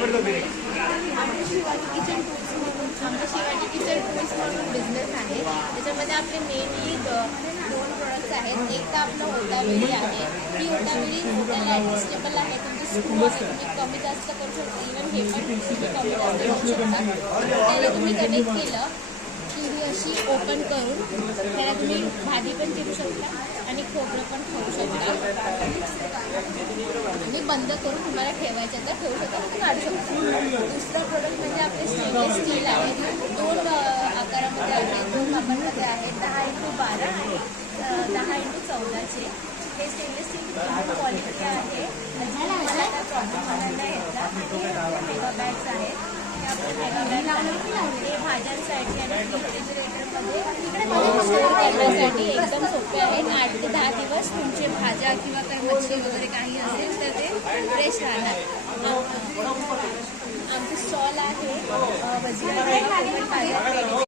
Shivaji kitchen tools म्हणून business आहे. त्याच्यामध्ये आपले मेनली दोन प्रोडक्ट्स आहेत. एक तर आपलं ओटावेळी आहे. ही ओटावेळी मोठ्याला ॲडजस्टेबल आहे. तुमची स्क्रू आहे, तुम्ही कमी जास्त करू शकता. इव्हन हे पण तुम्ही कमी जास्त करू शकता. त्याला तुम्ही कनेक्ट केलं की ही अशी ओपन करून त्याला तुम्ही भाजी पण चिरू शकता आणि खोबरं पण खाऊ शकता. आणि बंद करून तुम्हाला ठेवायचं तर ठेवू शकता, तुम्ही काढू शकता. दुसरं प्रोडक्ट म्हणजे आपले स्टेनलेस स्टील आहे. दोन आकारामध्ये आहेत, दोन मापांमध्ये आहेत. 10x12 आणि 10x14चे. हे स्टेनलेस स्टील क्वालिटी आहे. मला आता प्रॉब्लेम मला नाही घेतला. मेगा बॅग्स आहेत. हे भाज्यांसाठी आणि रेफ्रिजरेटरमध्ये करण्यासाठी एकदम सोपे आहेत. 8 ते 10 दिवस तुमचे भाज्या किंवा काही मच्छी वगैरे काही असेल तर ते फ्रेश राहणार. आमचं स्टॉल आहे वजीराबाद